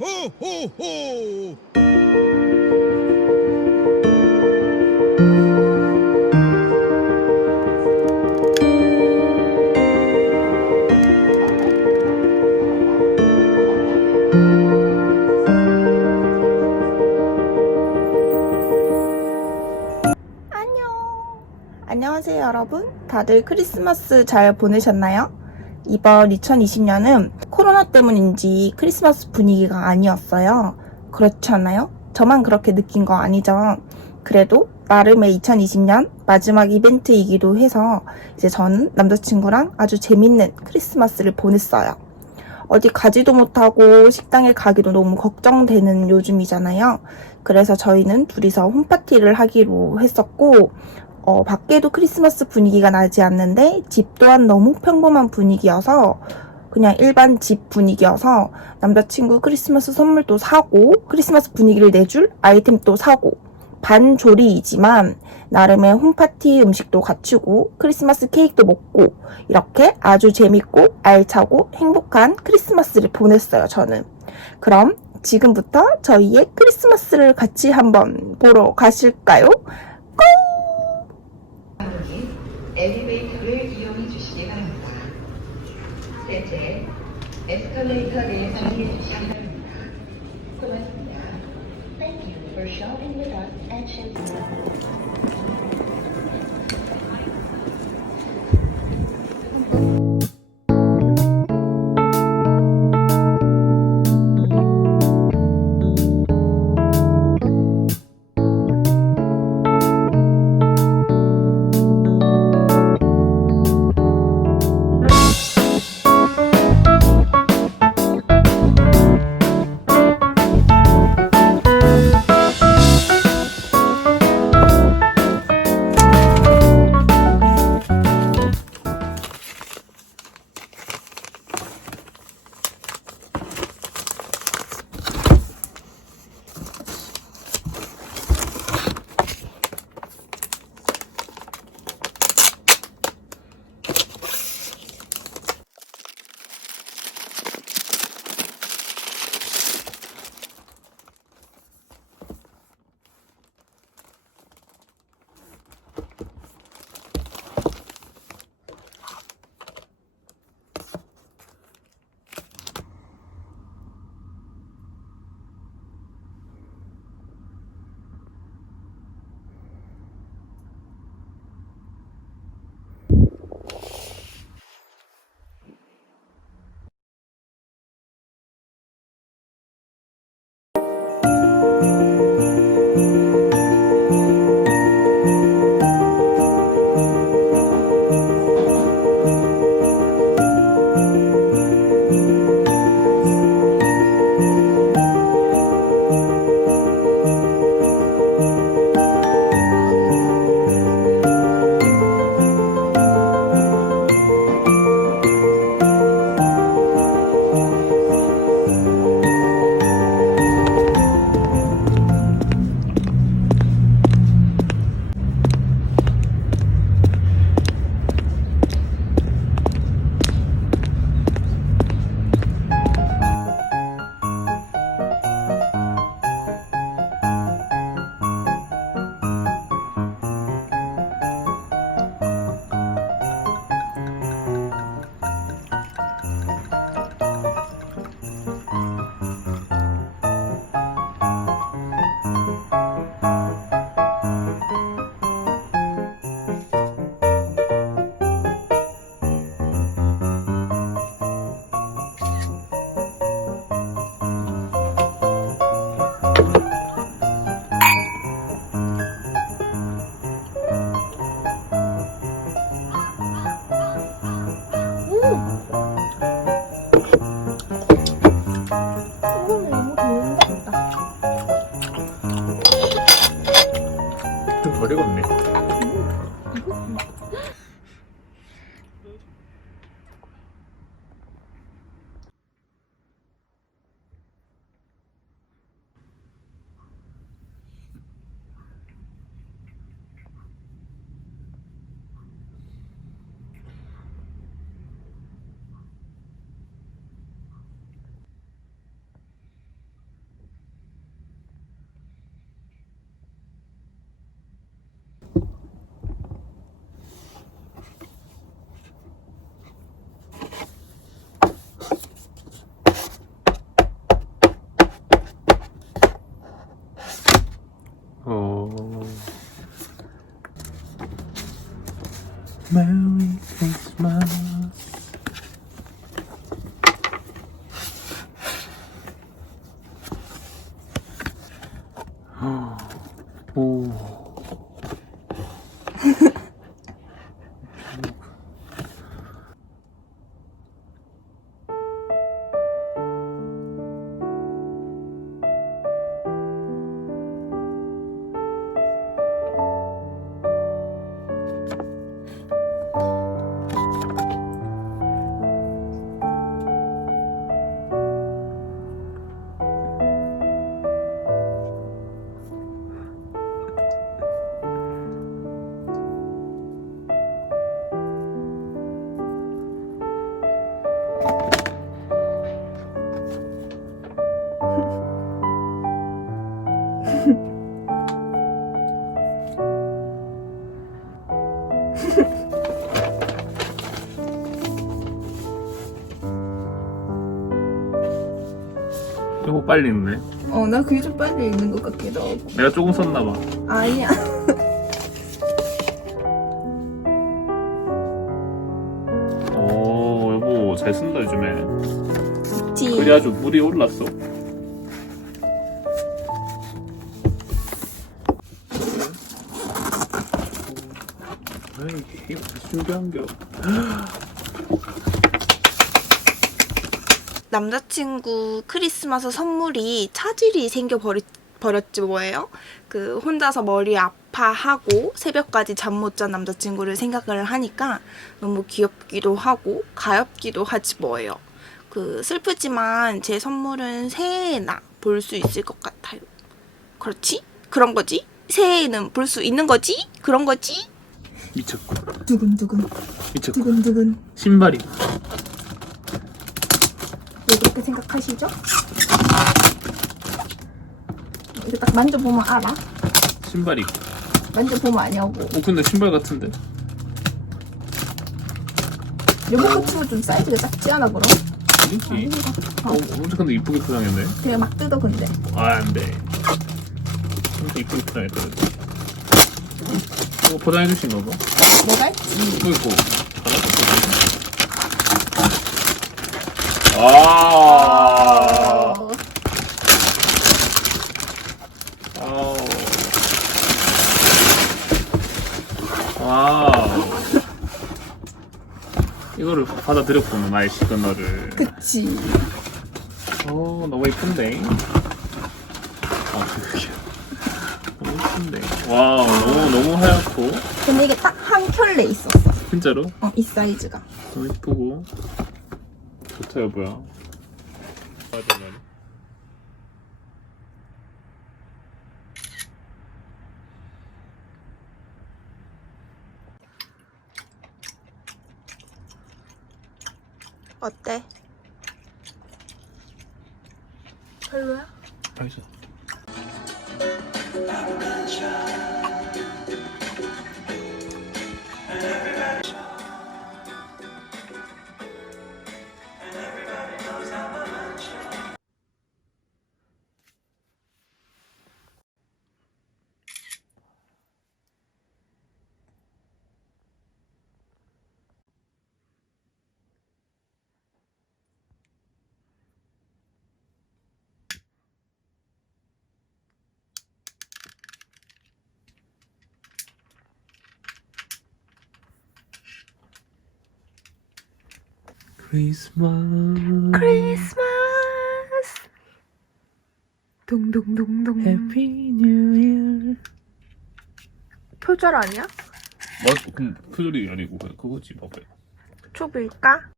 Ho, ho, ho! 안녕. 안녕하세요, 여러분. 다들 크리스마스 잘 보내셨나요? 이번 2020년은 코로나 때문인지 크리스마스 분위기가 아니었어요. 그렇지 않나요? 저만 그렇게 느낀 거 아니죠? 그래도 나름의 2020년 마지막 이벤트이기도 해서 이제 저는 남자친구랑 아주 재밌는 크리스마스를 보냈어요. 어디 가지도 못하고 식당에 가기도 너무 걱정되는 요즘이잖아요. 그래서 저희는 둘이서 홈파티를 하기로 했었고, 어, 밖에도 크리스마스 분위기가 나지 않는데, 집 또한 너무 평범한 분위기여서, 그냥 일반 집 분위기여서, 남자친구 크리스마스 선물도 사고, 크리스마스 분위기를 내줄 아이템도 사고, 반조리이지만, 나름의 홈파티 음식도 갖추고, 크리스마스 케이크도 먹고, 이렇게 아주 재밌고, 알차고, 행복한 크리스마스를 보냈어요, 저는. 그럼, 지금부터 저희의 크리스마스를 같이 한번 보러 가실까요? 여기 엘리베이터를 이용해 주시기 바랍니다. 셋째, 에스컬레이터 내에서 이용해 주시기 바랍니다. 어려웠네. 오. 이거 빨리 읽네. 어, 나 그게 좀 빨리 읽는 것 같기도 하고. 내가 조금 썼나 봐. 아니야. 오, 여보, 잘 쓴다, 요즘에. 그치. 글이 아주 물이 올랐어. 아이, 이거 다 준비한 겨. 남자친구 크리스마스 선물이 차질이 생겨버리, 버렸지 뭐예요? 그 혼자서 머리 아파하고 새벽까지 잠 못 잔 남자친구를 생각을 하니까 너무 귀엽기도 하고 가엽기도 하지 뭐예요. 그 슬프지만 제 선물은 새해나 볼 수 있을 것 같아요. 그렇지? 그런 거지? 새해에는 볼 수 있는 거지? 그런 거지? 미쳤고, 두근두근 미쳤고. 두근두근 신발이. 왜 그렇게 생각하시죠? 이거 딱 만져보면 알아. 신발이. 만져보면 아냐고. 어, 근데 신발 같은데? 요거 같은 거좀 사이즈가 작지 않아 그럼? 아니지. 어, 엄청 근데 이쁘게 포장했네. 그냥 막 뜯어 근데. 아, 안 돼. 엄청 이쁘게 포장했다. 이거 포장해 주신 거 봐. 내가 했지. 이거. 아. 어, 아우. 와우. 이거를 받아들였구나, 나의 시그널을. 그치. 어, 너무 이쁜데? 아, 그게. 너무 이쁜데. 와우, 너무, 너무 하얗고. 근데 이게 딱 한 켤레 있었어. 진짜로? 어, 이 사이즈가. 너무 이쁘고. 좋다, 여보야. 어때? 별로야? 맛있어. 크리스마스. 크리스마스. 동동동동. 해피 뉴 이어. 표절 아니야? 맞, 그럼 표절이 아니고 그거지, 봐봐요. 초빌까?